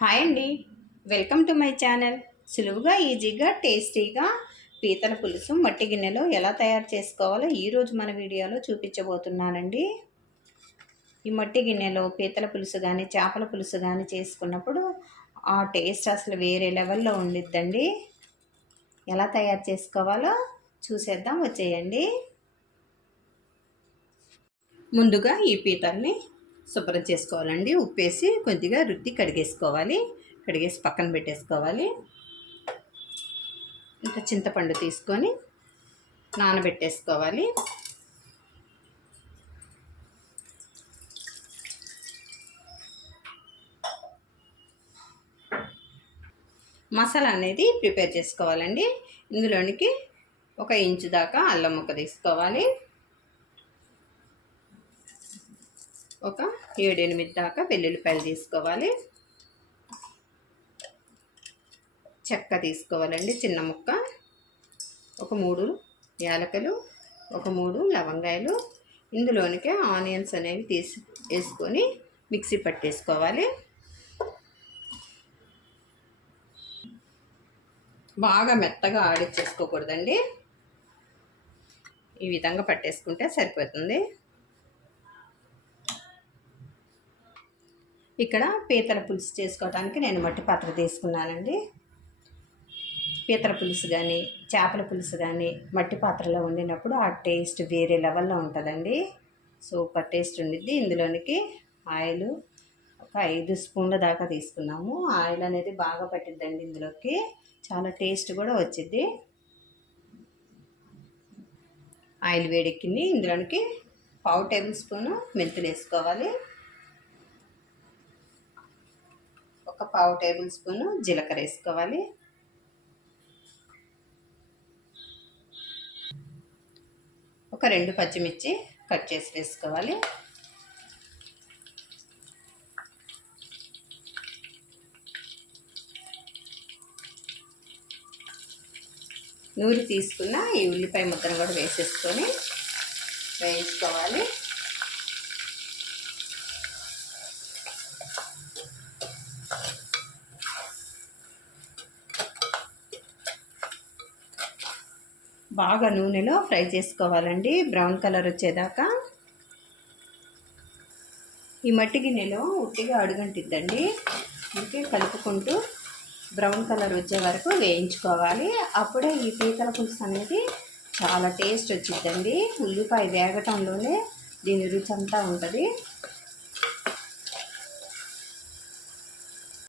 Hi అండి, welcome to my channel. సులువుగా ఈజీగా టేస్టీగా పీతల పులుసు మట్టి గిన్నెలో ఎలా తయారు చేసుకోవాలో ఈరోజు మన వీడియోలో చూపించబోతున్నానండి. ఈ మట్టి గిన్నెలో పీతల పులుసు కానీ చేపల పులుసు కానీ చేసుకున్నప్పుడు ఆ టేస్ట్ అసలు వేరే లెవెల్లో ఉండిద్దండి. ఎలా తయారు చేసుకోవాలో చూసేద్దాం, వచ్చేయండి. ముందుగా ఈ పీతల్ని శుభ్రం చేసుకోవాలండి. ఉప్పేసి కొద్దిగా రుద్ది కడిగేసుకోవాలి. కడిగేసి పక్కన పెట్టేసుకోవాలి. ఇంకా చింతపండు తీసుకొని నానబెట్టేసుకోవాలి. మసాలా అనేది ప్రిపేర్ చేసుకోవాలండి. ఇందులోనికి 1 ఇంచు దాకా అల్లం ముక్క తీసుకోవాలి. ఒక 7-8 దాకా వెల్లుల్లిపాయలు తీసుకోవాలి. చెక్క తీసుకోవాలండి, చిన్న ముక్క. ఒక 3 యాలకులు, ఒక 3 లవంగాయలు. ఇందులోనికి ఆనియన్స్ అనేవి వేసుకొని మిక్సీ పట్టేసుకోవాలి. బాగా మెత్తగా ఆడిచ్చేసుకోకూడదండి. ఈ విధంగా పట్టేసుకుంటే సరిపోతుంది. ఇక్కడ పీతల పులుసు చేసుకోవడానికి నేను మట్టి పాత్ర తీసుకున్నానండి. పీతల పులుసు కానీ చేపల పులుసు కానీ మట్టి పాత్రలో వండినప్పుడు ఆ టేస్ట్ వేరే లెవెల్లో ఉంటుందండి. సూపర్ టేస్ట్ ఉండిద్ది. ఇందులోనికి ఆయిల్ ఒక 5 స్పూన్ల దాకా తీసుకున్నాము. ఆయిల్ అనేది బాగా పట్టిద్దండి. ఇందులోకి చాలా టేస్ట్ కూడా వచ్చిద్ది. ఆయిల్ వేడెక్కింది. ఇందులోనికి 1/2 టేబుల్ స్పూను మెంతులు వేసుకోవాలి. ఒక 1/2 టేబుల్ స్పూను జీలకర్ర వేసుకోవాలి. ఒక 2 పచ్చిమిర్చి కట్ చేసి వేసుకోవాలి. నూరి తీసుకున్న ఈ ఉల్లిపాయ ముద్దను కూడా వేసేసుకొని వేయించుకోవాలి. బాగా నూనెలో ఫ్రై చేసుకోవాలండి, బ్రౌన్ కలర్ వచ్చేదాకా. ఈ మట్టి గిన్నెలో ఉట్టిగా అడుగంటిద్దండి. ఇంకే కలుపుకుంటూ బ్రౌన్ కలర్ వచ్చే వరకు వేయించుకోవాలి. అప్పుడే ఈ పీతల పులుసు అనేది చాలా టేస్ట్ వచ్చిద్దండి. ఉల్లిపాయ వేగటంలోనే దీని రుచి అంతా ఉంటుంది.